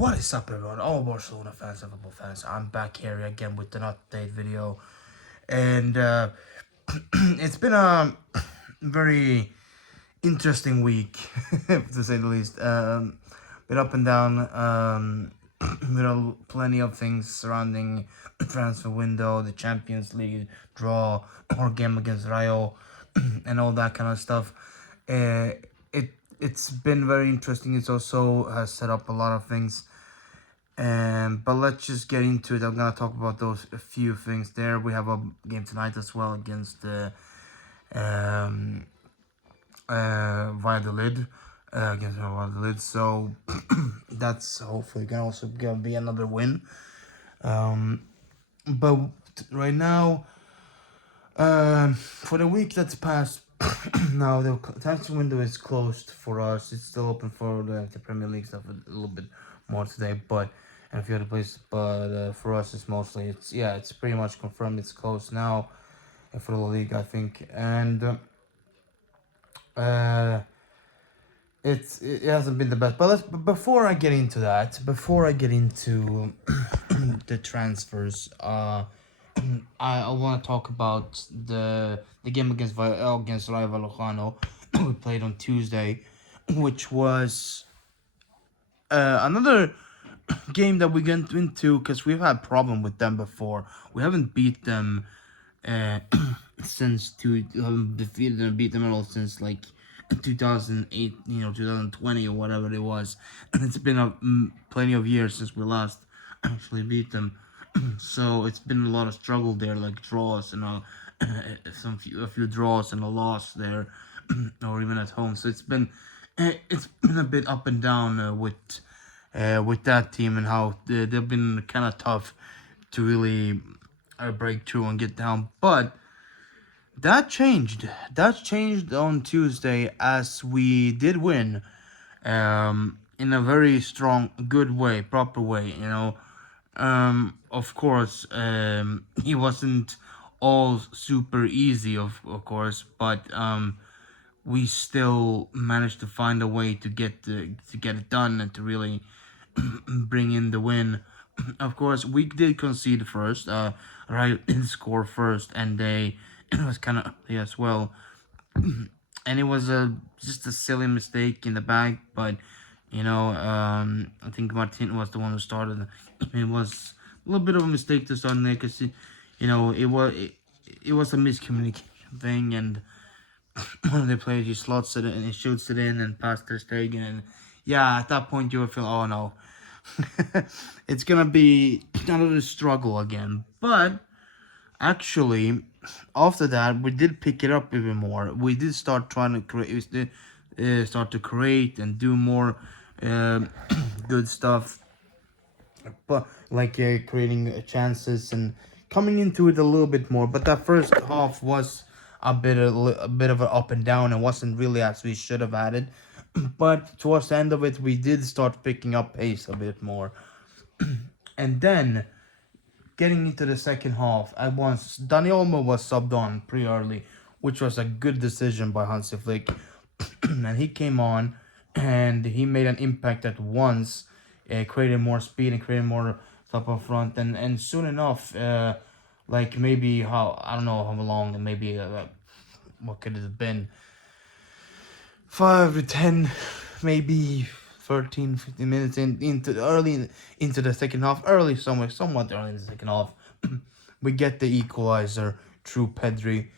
What is up, everyone? All Barcelona fans and football fans. I'm back here again with an update video, and it's been a very interesting week, to say the least. Bit up and down. Plenty of things surrounding the transfer window, the Champions League draw, our game against Rayo, and all that kind of stuff. Uh, it's been very interesting. It's also has set up a lot of things. But let's just get into it. I'm gonna talk about those a few things there. We have a game tonight as well against Valladolid, So that's hopefully gonna also gonna be another win. But right now, for the week that's passed, now the transfer window is closed for us. It's still open for the Premier League stuff a little bit more today, but and a few other places. But for us, it's pretty much confirmed. It's closed now for the league, I think, and it hasn't been the best. But before I get into that, before I get into the transfers, I want to talk about the game against Rayo Vallecano we played on Tuesday, which was another game that we get into because we've had problem with them before. We haven't beat them since haven't defeated and beat them at all since like 2008, 2020 or whatever it was. It's been plenty of years since we last actually beat them. So it's been a lot of struggle there, like draws and a few draws and a loss there, or even at home. So it's been a bit up and down with that team and how they've been kind of tough to really break through and get down. But that changed. That changed on Tuesday as we did win in a very strong, good way, proper way, Of course, it wasn't all super easy, of course, but we still managed to find a way to get it done and to really bring in the win. Of course, we did concede first. Right, did score first, and it was kind of ugly as well. And it was just a silly mistake in the back, but I think Martin was the one who started. It was a little bit of a mistake to start there because it was a miscommunication thing, and one of the players he slots it and he shoots it in and past Ter Stegen, and yeah, at that point you would feel, oh no, it's gonna be another struggle again. But actually, after that, we did pick it up even more. We did start trying to create and do more good stuff, but like creating chances and coming into it a little bit more. But that first half was a bit of an up and down and wasn't really as we should have had it. But towards the end of it, we did start picking up pace a bit more. And then, getting into the second half, at once, Dani Olmo was subbed on pretty early, which was a good decision by Hansi Flick. And he came on, and he made an impact at once, created more speed and created more stuff up front. And soon enough, like maybe I don't know how long, and maybe what could it have been? 5 to 10, maybe 13, 15 minutes into the second half, somewhat early in the second half, we get the equalizer through Pedri,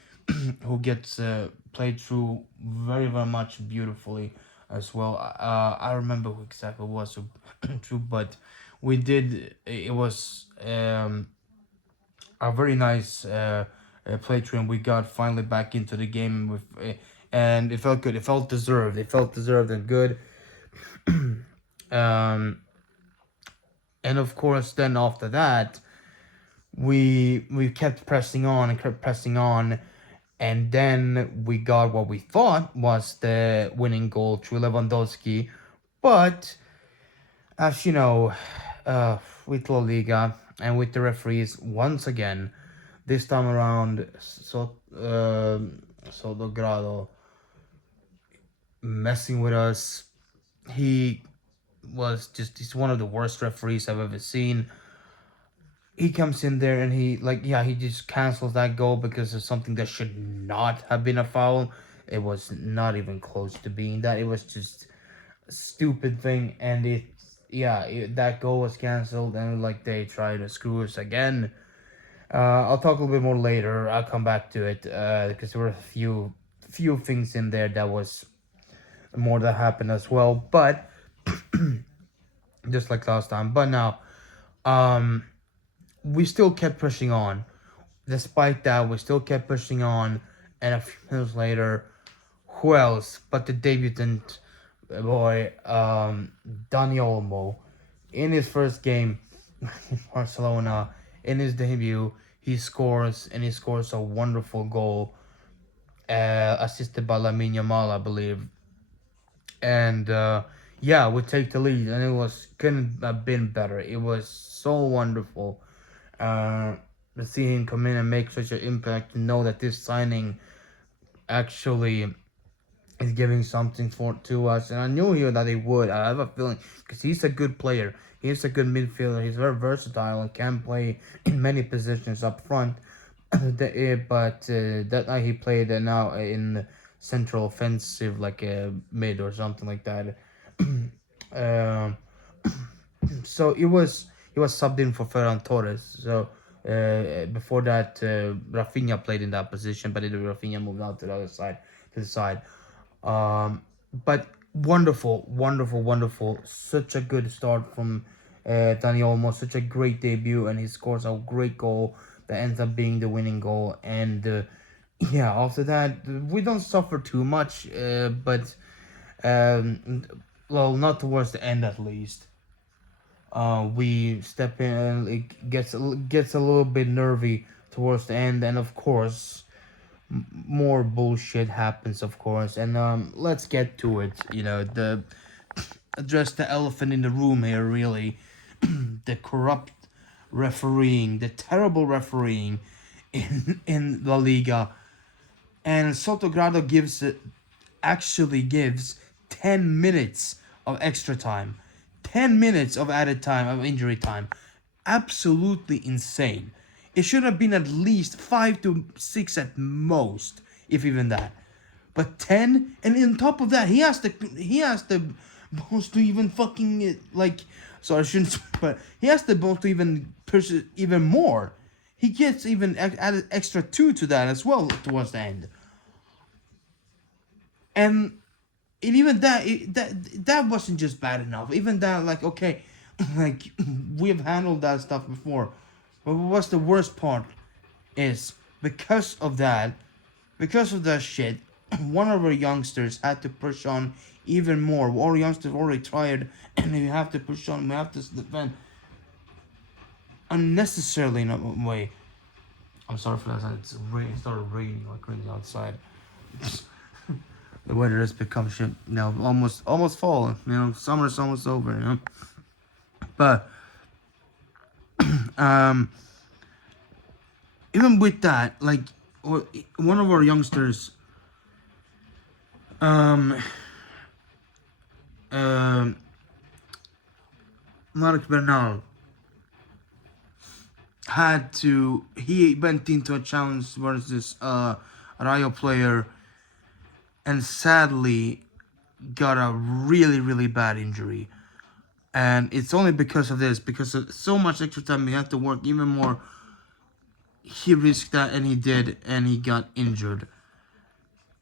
who gets played through very, very much beautifully as well. I remember who exactly was true, but we did. It was a very nice play through, and we got finally back into the game with. And it felt good. It felt deserved. And good. And of course, then after that, we kept pressing on, and then we got what we thought was the winning goal through Lewandowski. But as you know, with La Liga and with the referees once again, this time around, Sotogrado messing with us. He was just he's one of the worst referees I've ever seen. He comes in there and he just cancels that goal because of something that should not have been a foul. It was not even close to being that. It was just a stupid thing, and that goal was canceled, and like they try to screw us again. I'll talk a little bit more later. I'll come back to it because there were a few things in there that was more that happened as well, but just like last time. But now, um, we still kept pushing on. Despite that, we still kept pushing on, and a few minutes later, who else but the debutant boy, Dani Olmo, in his first game in Barcelona, in his debut, he scores a wonderful goal, assisted by Lamine Yamal, I believe, and yeah, we take the lead, and it was couldn't have been better. It was so wonderful uh, to see him come in and make such an impact. To know that this signing actually is giving something for to us, and I knew here that he would. I have a feeling because he's a good player. He's a good midfielder. He's very versatile and can play in many positions up front. But that night he played now in central offensive, like a mid or something like that. um, so it was subbed in for Ferran Torres. So before that, Rafinha played in that position, but Rafinha moved out to the other side, to the side. But wonderful, wonderful, wonderful. Such a good start from Dani Olmo. Such a great debut, and he scores a great goal that ends up being the winning goal. And yeah, after that, we don't suffer too much, but um, well, not towards the end at least. We step in and it gets a little bit nervy towards the end, and of course more bullshit happens, of course, and let's get to it. The address the elephant in the room here, really. The corrupt refereeing, the terrible refereeing in La Liga. And Sotogrado actually gives 10 minutes of extra time, 10 minutes of added time, of injury time. Absolutely insane. It should have been at least 5 to 6 at most, if even that. But 10, and on top of that, he has the balls to even fucking like. Sorry, I shouldn't. But he has the balls to even push it even more. He gets even added extra 2 to that as well towards the end. And even that wasn't just bad enough. Even that, like, okay, like, we've handled that stuff before. But what's the worst part is because of that shit, one of our youngsters had to push on even more. Our youngsters already tired, and we have to push on. We have to defend unnecessarily in a way. I'm sorry for that. It started raining like crazy outside. The weather has become shit now. Almost fall. Summer's almost over. But um, even with that, like, one of our youngsters, um, um, Mark Bernal, he went into a challenge versus a Rayo player, and sadly got a really, really bad injury. And it's only because of this, because of so much extra time he had to work even more. He risked that, and he did, and he got injured.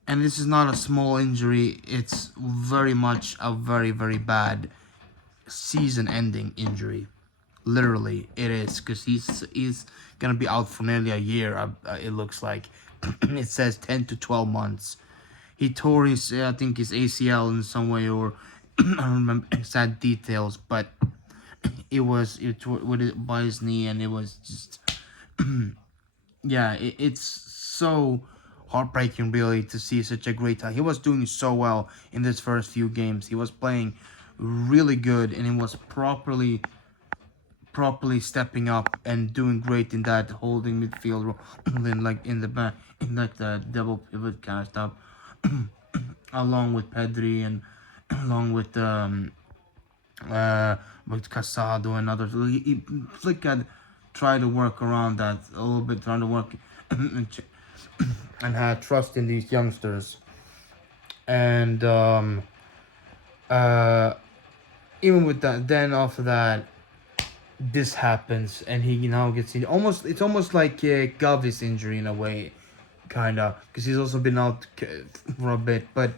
And this is not a small injury, it's very much a very, very bad season-ending injury. Literally, it is, because he's gonna be out for nearly a year. It looks like it says 10 to 12 months. He tore I think his ACL in some way, or I don't remember exact details, but it by his knee, and it was just yeah. It's so heartbreaking, really, to see such a great time. He was doing so well in this first few games. He was playing really good, and he was properly stepping up and doing great in that holding midfield role, then like in the back, in like the double pivot kind of stuff, along with Pedri, and along with uh, with Casado and others. Flick had tried to work around that a little bit, trying to work and had trust in these youngsters. And uh, even with that, then after that, this happens, and he now gets in. It's almost like Gavi's injury in a way, kinda, because he's also been out for a bit. But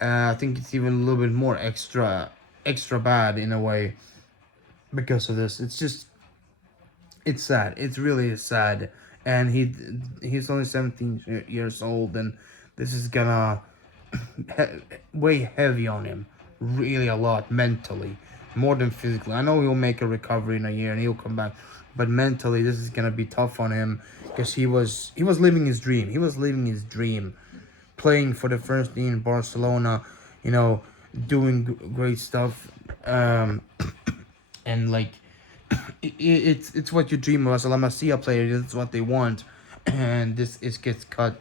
I think it's even a little bit more extra bad in a way because of this. It's sad. It's really sad, and he's only 17 years old, and this is gonna weigh heavy on him, really a lot mentally, more than physically. I know he'll make a recovery in a year and he'll come back, but mentally this is gonna be tough on him because he was living his dream. He was living his dream, playing for the first team in Barcelona, you know, doing great stuff, and like it's what you dream of as a La Masia player. That's what they want, and this is gets cut.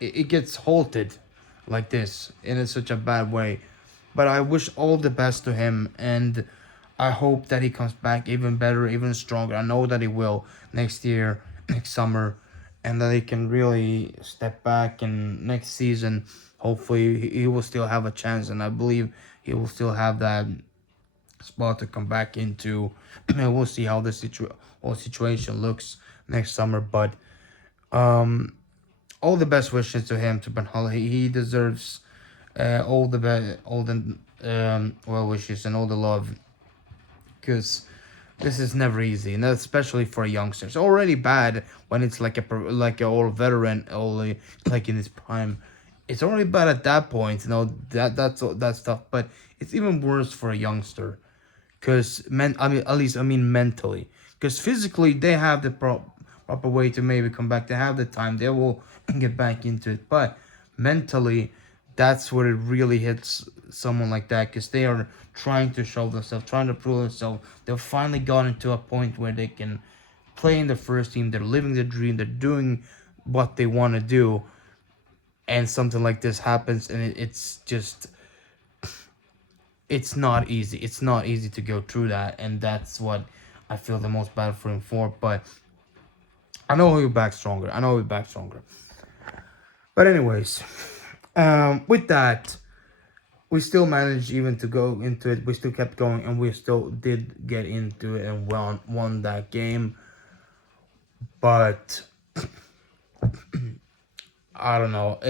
It gets halted, like this, in such a bad way. But I wish all the best to him, and I hope that he comes back even better, even stronger. I know that he will next year, next summer, and that he can really step back. And next season, hopefully, he will still have a chance, and I believe he will still have that spot to come back into. And we'll see how the whole situation looks next summer. But all the best wishes to him, to Benhala. He deserves all the well wishes and all the love, because this is never easy, and especially for a youngster. It's already bad when it's like a old veteran, only like in his prime. It's already bad at that point, that stuff. But it's even worse for a youngster, because I mean mentally, because physically they have the proper way to maybe come back. They have the time. They will get back into it. But mentally, that's where it really hits someone like that, because they are trying to show themselves, trying to prove themselves. They've finally gotten to a point where they can play in the first team. They're living the dream. They're doing what they want to do, and something like this happens, and it's just it's not easy. It's not easy to go through that, and that's what I feel the most bad for him for. But I know he'll be back stronger. I know he'll be back stronger. But anyways, with that, we still managed even to go into it. We still kept going, and we still did get into it and won that game. But I don't know.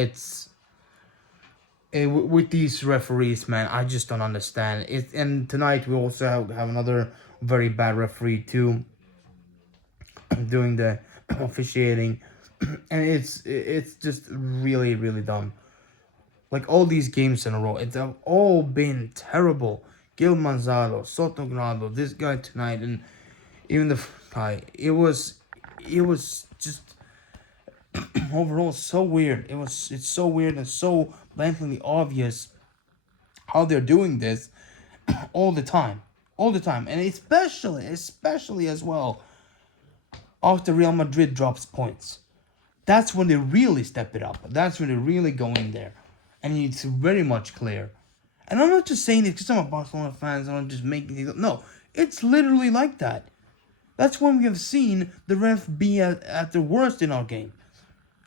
With these referees, man. I just don't understand it. And tonight we also have another very bad referee too, doing the officiating, and it's just really dumb. Like all these games in a row, it's have all been terrible. Gil Manzano, Sotogrado, this guy tonight, and even the guy. It was just overall so weird. It's so weird and so blatantly obvious how they're doing this all the time, and especially as well after Real Madrid drops points. That's when they really step it up. That's when they really go in there, and it's very much clear. And I'm not just saying it because I'm a Barcelona fan. I'm not just making it up. No, it's literally like that. That's when we have seen the ref be at the worst in our game.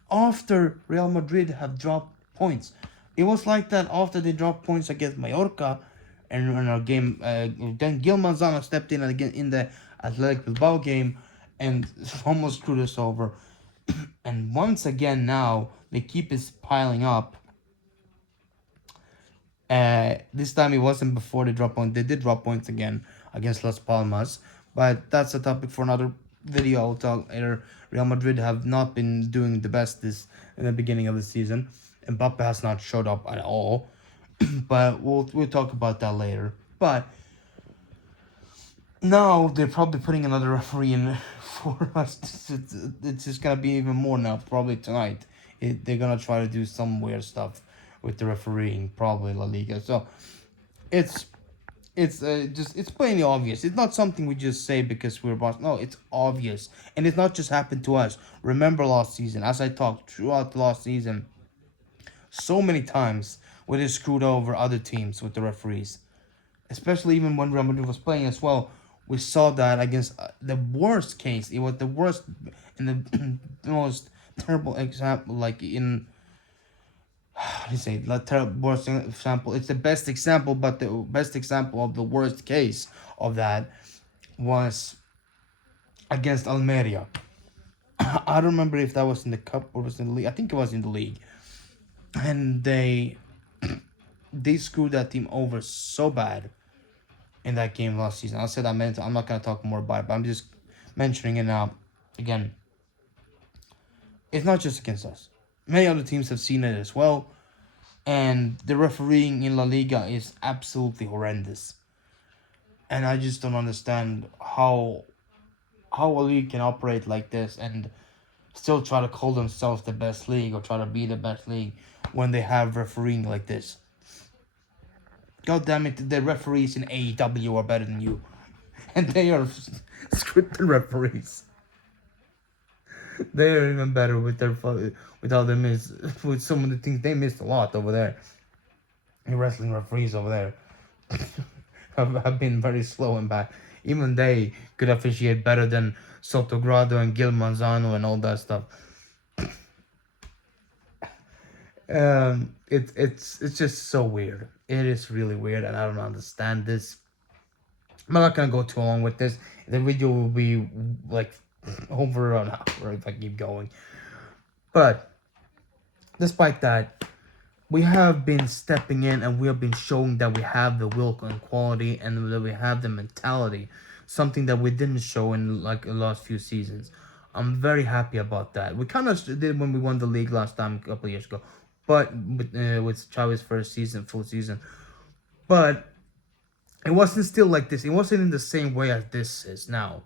After Real Madrid have dropped points. It was like that after they dropped points against Mallorca, and in our game, then Gil Manzano stepped in again in the Athletic Bilbao game, and almost screwed us over. And once again now, they keep it piling up. This time it wasn't before they dropped points. They did drop points again against Las Palmas, but that's a topic for another video. I'll talk later. Real Madrid have not been doing the best this in the beginning of the season. Mbappe has not showed up at all, but we'll talk about that later. But now they're probably putting another referee in for us. It's just gonna be even more now. Probably tonight, they're gonna try to do some weird stuff with the refereeing, probably La Liga. So it's it's plainly obvious. It's not something we just say because we're boss. No, it's obvious, and it's not just happened to us. Remember last season, as I talked throughout the last season, so many times where they screwed over other teams with the referees. especially even when Real Madrid was playing as well. We saw that against the worst case. It was the worst and the most terrible example. Like in how do you say the terrible worst example? It's the best example, but the best example of the worst case of that was against Almeria. I don't remember if that was in the cup or was in the league. I think it was in the league, and they screwed that team over so bad in that game last season. I said I meant I'm not gonna talk more about it, but I'm just mentioning it now. Again, it's not just against us. Many other teams have seen it as well, and the refereeing in La Liga is absolutely horrendous. And I just don't understand how a league can operate like this and still try to call themselves the best league or try to be the best league when they have refereeing like this. God damn it, the referees in AEW are better than you. And they are scripted referees. They are even better with with how they miss with some of the things they missed a lot over there. The wrestling referees over there have been very slow and bad. Even they could officiate better than Sotogrado and Gil Manzano and all that stuff. It's just so weird. It is really weird, and I don't understand this. I'm not gonna go too long with this. The video will be like over an hour if I keep going. But despite that, we have been stepping in and we have been showing that we have the will and quality and that we have the mentality, something that we didn't show in like the last few seasons. I'm very happy about that. We kind of did when we won the league last time a couple of years ago, but with Chavez's first season, full season. But it wasn't still like this. It wasn't in the same way as this is now.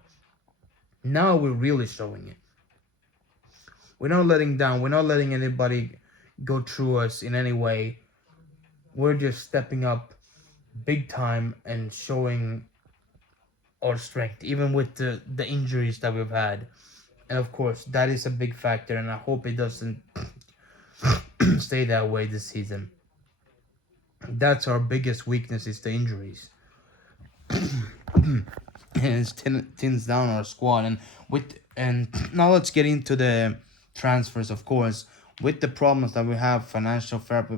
Now we're really showing it. We're not letting down. We're not letting anybody go through us in any way. We're just stepping up big time and showing our strength, even with the injuries that we've had. And of course, that is a big factor, and I hope it doesn't stay that way this season. That's our biggest weakness is the injuries. And it's tins down our squad. And now let's get into the transfers, of course, with the problems that we have, financial fair play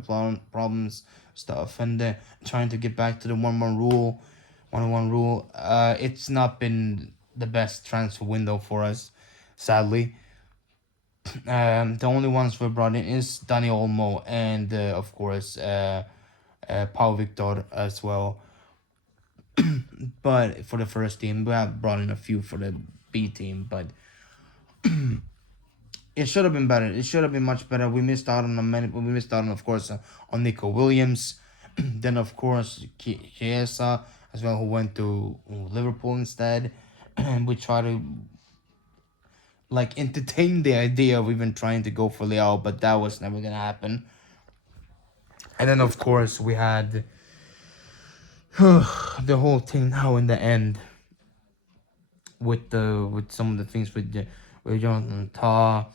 problems, stuff, and trying to get back to the 1-1 rule. It's not been the best transfer window for us, sadly. The only ones we brought in is Dani Olmo and of course Pau Victor as well. But for the first team, we have brought in a few for the B team, but it should have been better. It should have been much better. We missed out on a minute. We missed out on, of course, on Nico Williams. Then, of course, Chiesa as well, who went to Liverpool instead. And we try to like entertain the idea of even trying to go for Leao, but that was never gonna happen. And then, of course, we had the whole thing now in the end with some of the things with Jonathan Tah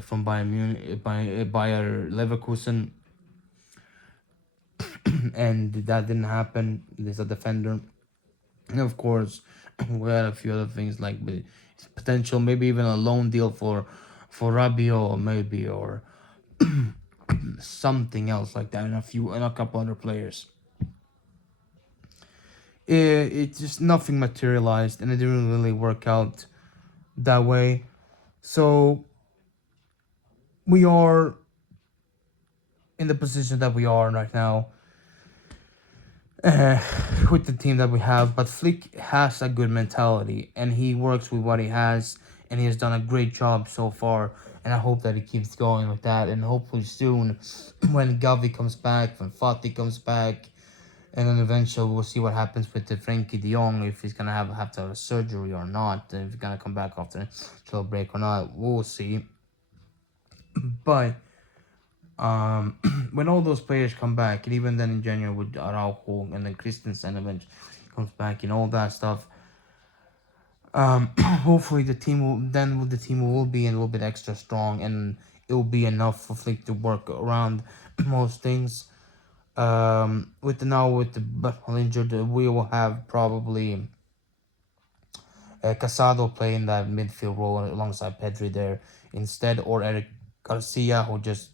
from Bayern Munich, Bayer Leverkusen, and that didn't happen. There's a defender, and of course, we had a few other things like with potential, maybe even a loan deal for Rabiot, or maybe or something else like that, and a couple other players. It just nothing materialized, and it didn't really work out that way. So we are in the position that we are right now with the team that we have. But Flick has a good mentality, and he works with what he has, and he has done a great job so far. And I hope that he keeps going with that. And hopefully soon, when Gavi comes back, when Fati comes back, and then eventually we'll see what happens with the Frankie de Jong, if he's gonna have to have a surgery or not, if he's gonna come back after a short break or not. We'll see. But when all those players come back, and even then in January with Araujo and then Christensen eventually comes back and all that stuff, hopefully the team will be a little bit extra strong, and it will be enough for Flick to work around most things. With the now with the Buffalo injured, we will have probably Casado playing that midfield role alongside Pedri there instead, or Eric Garcia, who just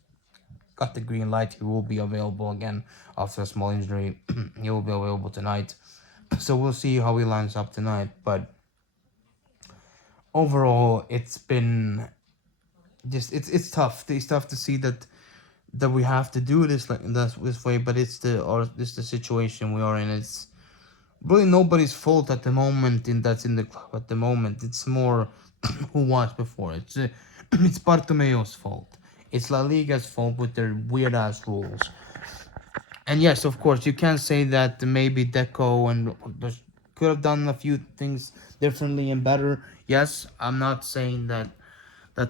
got the green light. He will be available again after a small injury. He will be available tonight. So we'll see how he lines up tonight. But overall, it's been just it's tough. It's tough to see that we have to do this like this way. But it's the situation we are in. It's really nobody's fault at the moment that's in the club at the moment. It's more who was before. It's Bartomeo's fault. It's La Liga's fault with their weird ass rules. And yes, of course, you can say that maybe Deco and could have done a few things differently and better. Yes, I'm not saying that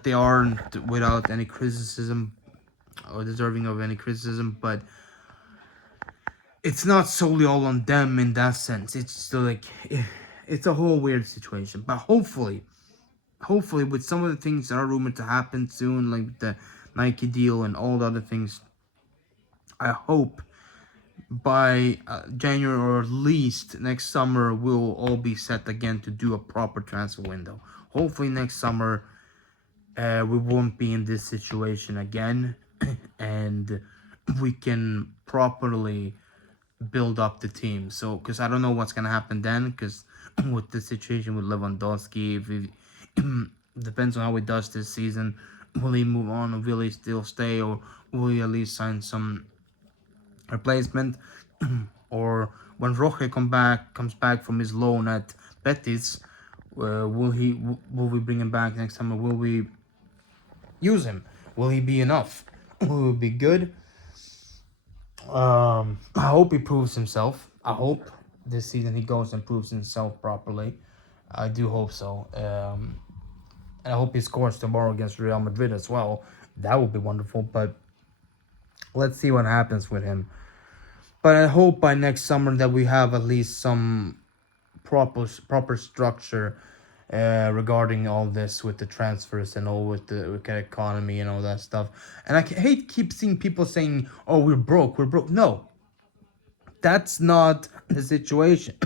they aren't without any criticism or deserving of any criticism, but it's not solely all on them in that sense. It's still like it's a whole weird situation. But hopefully, with some of the things that are rumored to happen soon, like the Nike deal and all the other things, I hope by January or at least next summer we'll all be set again to do a proper transfer window. Hopefully next summer we won't be in this situation again, and we can properly build up the team. So, because I don't know what's gonna happen then, because with the situation with Lewandowski, if he, depends on how he does this season. Will he move on, or will he still stay, or will he at least sign some replacement? Or when Roque comes back from his loan at Betis, will we bring him back next summer? Will we use him? Will he be enough? Will he be good? I hope he proves himself. I hope this season he goes and proves himself properly. I do hope so. And I hope he scores tomorrow against Real Madrid as well. That would be wonderful. But let's see what happens with him. But I hope by next summer that we have at least some proper structure regarding all this with the transfers and all with the economy and all that stuff. And I hate keep seeing people saying, "Oh, we're broke, we're broke." No, that's not the situation.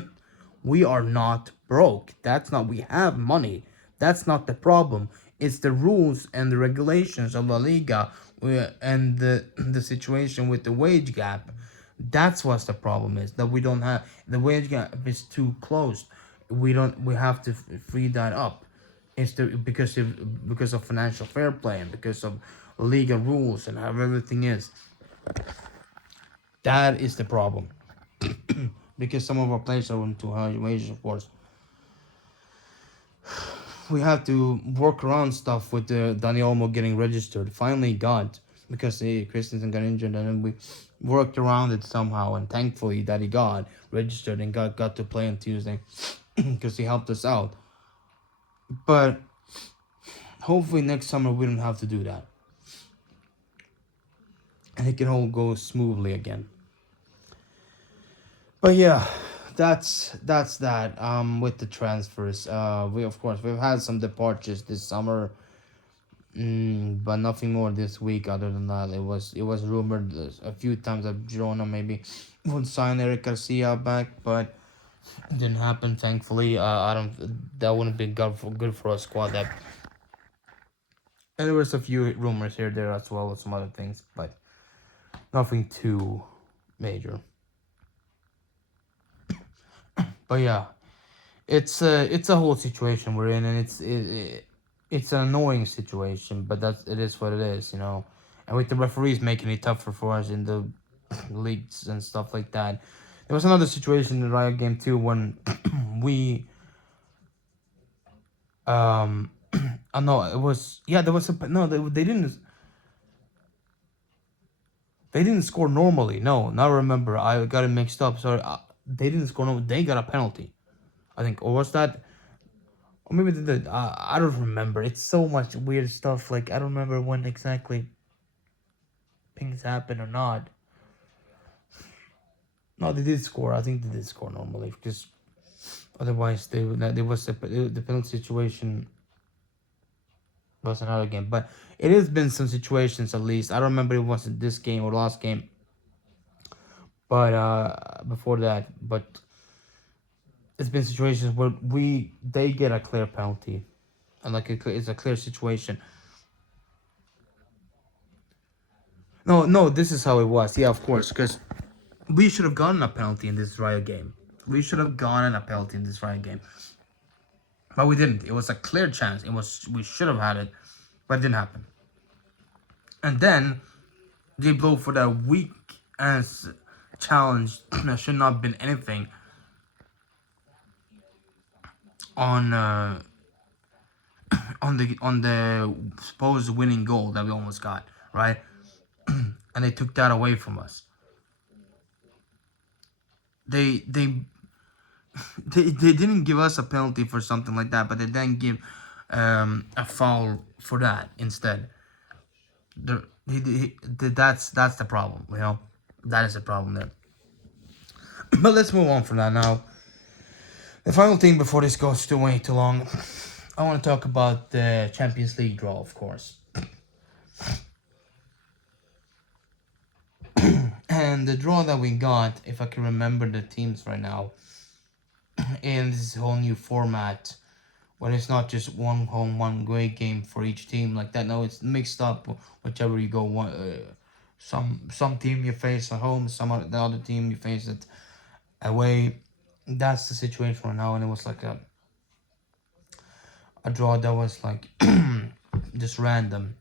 We are not broke. That's not, we have money. That's not the problem. It's the rules and the regulations of La Liga and the situation with the wage gap. That's what the problem is. That we don't have, the wage gap is too close. We have to free that up. It's because of financial fair play and because of legal rules and how everything is. That is the problem. Because some of our players are on too high wages, of course. We have to work around stuff with the Dani Olmo getting registered. Finally got, because Christensen got injured, and then we worked around it somehow. And thankfully that he got registered and got to play on Tuesday because he helped us out. But hopefully next summer we don't have to do that, and it can all go smoothly again. But yeah, that's that. With the transfers, we've had some departures this summer, but nothing more this week. Other than that, it was rumored a few times that Girona maybe would sign Eric Garcia back, but it didn't happen. Thankfully, I don't. That wouldn't be good for a squad that. And there was a few rumors here there as well as some other things, but nothing too major. But yeah, it's a whole situation we're in, and it's an annoying situation, but it is what it is. And with the referees making it tougher for us in the leagues and stuff like that. There was another situation in the Riot game too when we no, it was, yeah, there was a no, they didn't score normally. No, now I remember, I got it mixed up. Sorry, they didn't score normally. They got a penalty, I think, or was that, or maybe they did. I don't remember. It's so much weird stuff. Like, I don't remember when exactly things happened or not. No, they did score. I think they did score normally because otherwise there was the penalty situation was another game. But it has been some situations, at least. I don't remember if it was in this game or last game But before that, but it's been situations where they get a clear penalty, and like it's a clear situation. No, no, this is how it was. Yeah, of course, because we should have gotten a penalty in this Riot game. We should have gotten a penalty in this Riot game, but we didn't. It was a clear chance. It was we should have had it, but it didn't happen. And then they blow for that weak ass challenge that should not have been anything on on the supposed winning goal that we almost got, right? And they took that away from us. They they they didn't give us a penalty for something like that, but they then give a foul for that instead. That's the problem, you know. That is the problem there. But let's move on from that now. The final thing before this goes too way too long, I want to talk about the Champions League draw, of course, and the draw that we got. If I can remember the teams right now, in this whole new format, when it's not just one home, one away game for each team like that. No, it's mixed up. Whichever you go, some team you face at home, the other team you face it away. That's the situation right now, and it was like a draw that was like just random.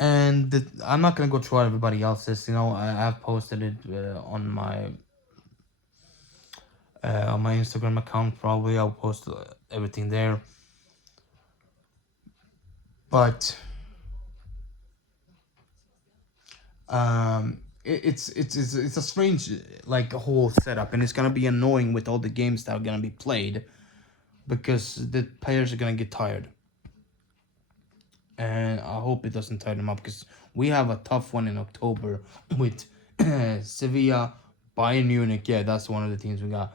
And I'm not gonna go through everybody else's. You know, I've posted it on my Instagram account. Probably I'll post everything there. But it's a strange like whole setup, and it's gonna be annoying with all the games that are gonna be played because the players are gonna get tired. And I hope it doesn't tire them up because we have a tough one in October with Sevilla, Bayern Munich. Yeah, that's one of the teams we got,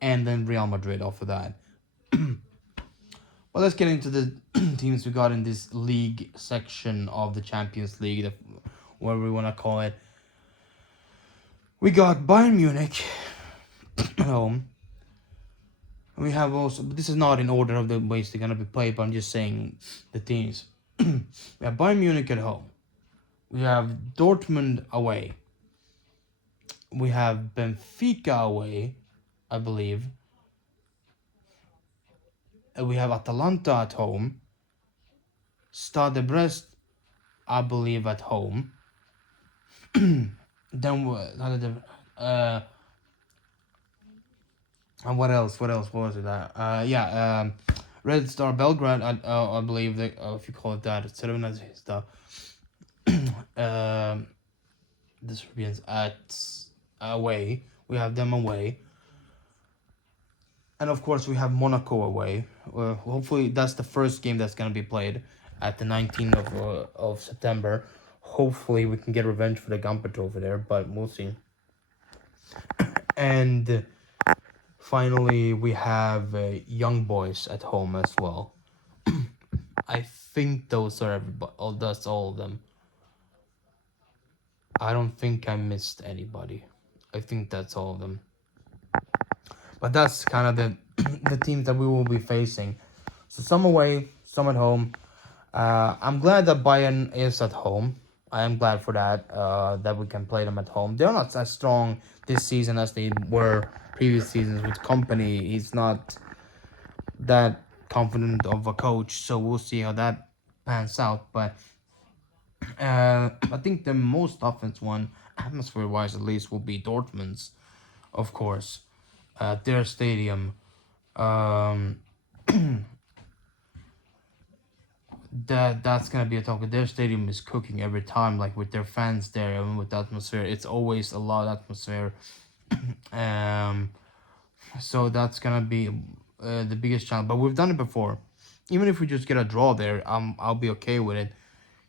and then Real Madrid off of that. Well, let's get into the teams we got in this league section of the Champions League, whatever we want to call it. We got Bayern Munich at home. We have also, but this is not in order of the ways they're gonna be played, but I'm just saying the teams. We have Bayern Munich at home. We have Dortmund away. We have Benfica away, I believe. We have Atalanta at home. Stade Brest, I believe, at home. Then and what else? What else? What was it? Red Star Belgrade. I believe that if you call it that, it's Crvena Zvezda. The Serbians at away. We have them away, and of course we have Monaco away. Hopefully that's the first game that's gonna be played at the 19th of September. Hopefully we can get revenge for the Gambit over there, but we'll see. And finally, we have Young Boys at home as well. I think those are everybody. Oh, that's all of them. I don't think I missed anybody. I think that's all of them. But that's kind of the teams that we will be facing. So some away, some at home. I'm glad that Bayern is at home. I am glad for that. That we can play them at home. They're not as strong this season as they were previous seasons with Company. He's not that confident of a coach, so we'll see how that pans out. But I think the most offense one, atmosphere wise at least, will be Dortmund's, of course, their stadium. Um, that's gonna be a talk. Their stadium is cooking every time, like with their fans there and with the atmosphere. It's always a lot of atmosphere. um, so that's gonna be the biggest challenge. But we've done it before. Even if we just get a draw there, I'll be okay with it.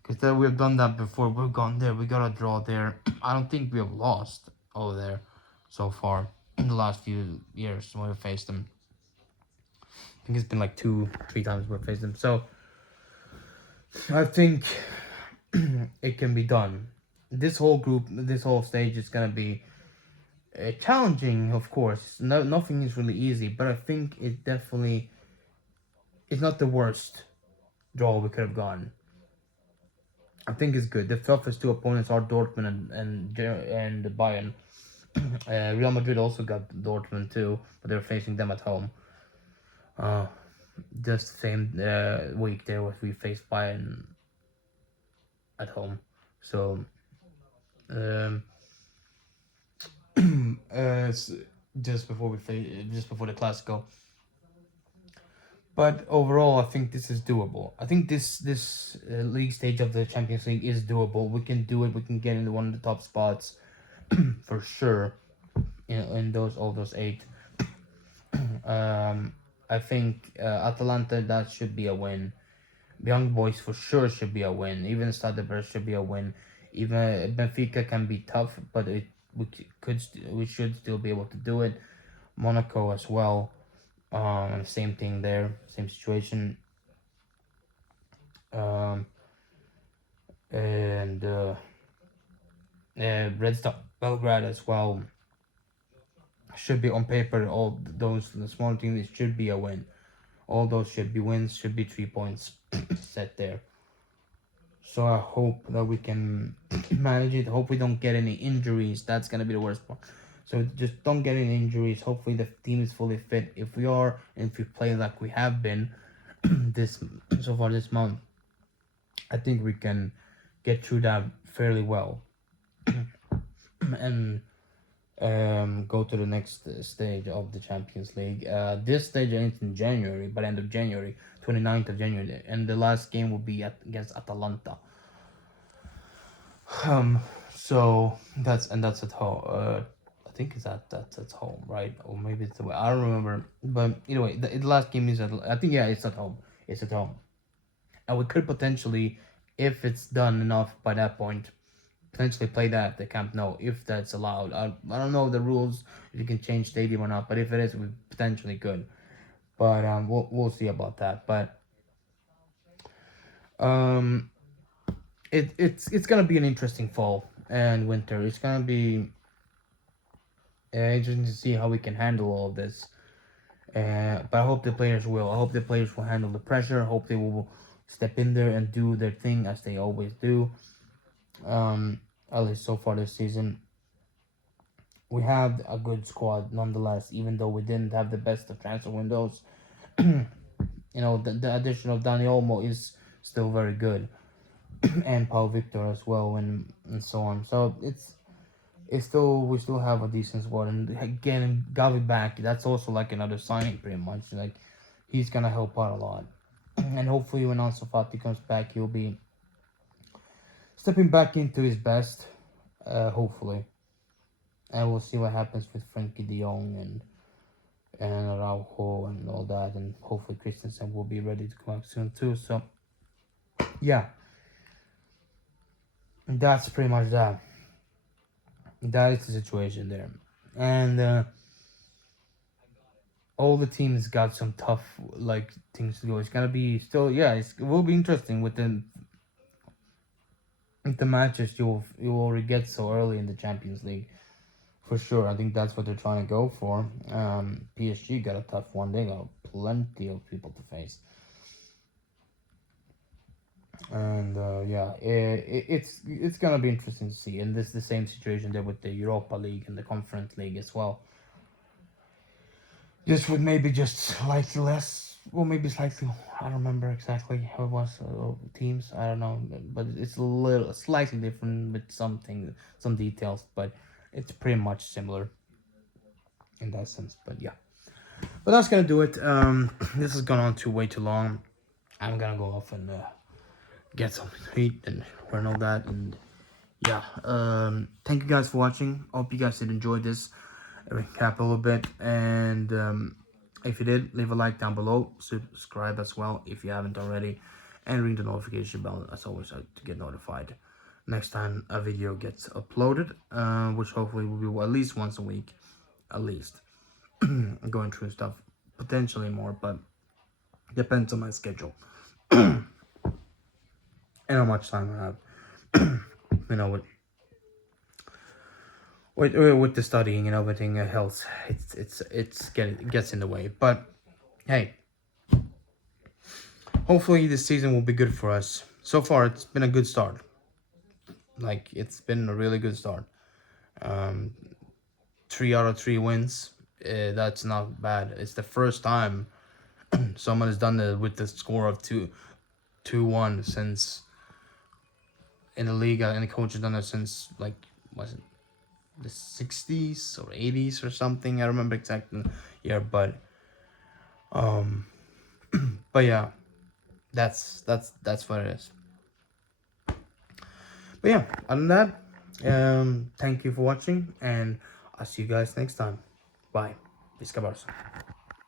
Because we've done that before. We've gone there. We got a draw there. I don't think we have lost over there so far in the last few years when we faced them. I think it's been like 2-3 times we've faced them. So I think it can be done. this whole group, this whole stage is gonna be challenging, of course. No, nothing is really easy, but I think it definitely is not the worst draw we could have gotten. I think it's good. The toughest two opponents are Dortmund and Bayern. Real Madrid also got Dortmund too, but they're facing them at home. Uh, just the same week there was we faced Bayern at home. So um, just before just before the Clasico. But overall, I think this is doable. I think this league stage of the Champions League is doable. We can do it. We can get into one of the top spots for sure. In those all those eight. I think Atalanta, that should be a win. Young Boys for sure should be a win. Even Stade should be a win. Even Benfica can be tough, but we should still be able to do it. Monaco as well. Same thing there, same situation. Um, and Red Star Belgrade as well should be on paper. All those the small teams, it should be a win. All those should be wins. Should be 3 points set there. So I hope that we can manage it. Hope we don't get any injuries. That's gonna be the worst part. So just don't get any injuries. Hopefully the team is fully fit. If we are, and if we play like we have been this so far this month, I think we can get through that fairly well and go to the next stage of the Champions League. This stage ends in January, by the end of January, 29th of January, and the last game will be against Atalanta. So that's at home. I think that's at home, right? Or maybe it's away. I don't remember. But anyway, the last game is I think yeah, it's at home. It's at home, and we could potentially, if it's done enough by that point, potentially play that at the Camp Nou if that's allowed. I don't know the rules if you can change stadium or not, but if it is, we potentially could. But we'll see about that. But um, it's gonna be an interesting fall and winter. It's gonna be interesting to see how we can handle all of this. But I hope the players will. I hope the players will handle the pressure. I hope they will step in there and do their thing as they always do. At least so far this season. We have a good squad nonetheless, even though we didn't have the best of transfer windows. The addition of Dani Olmo is still very good, and Paul Victor as well, and so on. So it's still we still have a decent squad, and getting Gavi back, that's also like another signing pretty much. Like he's gonna help out a lot, and hopefully when Ansu Fati comes back, he'll be stepping back into his best. Hopefully, and we'll see what happens with Frankie De Jong and Araujo and all that, and hopefully Christensen will be ready to come back soon too. So yeah, that's pretty much that. That is the situation there, and all the teams got some tough like things to go. It's gonna be still it will be interesting with the matches you already get so early in the Champions League. For sure, I think that's what they're trying to go for. PSG got a tough one. They got plenty of people to face. And it's gonna be interesting to see. And this is the same situation there with the Europa League and the Conference League as well. Just with maybe just slightly less, well, maybe slightly. I don't remember exactly how it was teams. I don't know, but it's a little slightly different with some details, but it's pretty much similar in that sense. But yeah, but that's gonna do it. This has gone on way too long. I'm gonna go off and get something to eat and run all that, and yeah. Thank you guys for watching. Hope you guys did enjoy this recap a little bit, and if you did, leave a like down below, subscribe as well if you haven't already, and ring the notification bell as always to get notified next time a video gets uploaded, which hopefully will be at least once a week, at least. Going through stuff, potentially more, but depends on my schedule and how much time I have. You know what? with the studying and everything, health, it gets in the way. But hey, hopefully this season will be good for us. So far, it's been a good start. Like, it's been a really good start. 3 out of 3 wins. That's not bad. It's the first time someone has done it with the score of 2-1 since in the league, and the coach has done it since, like, was it the 60s or 80s or something? I remember exactly year, um, but yeah, that's what it is. But yeah, other than that, thank you for watching, and I'll see you guys next time. Bye. Visca Barça.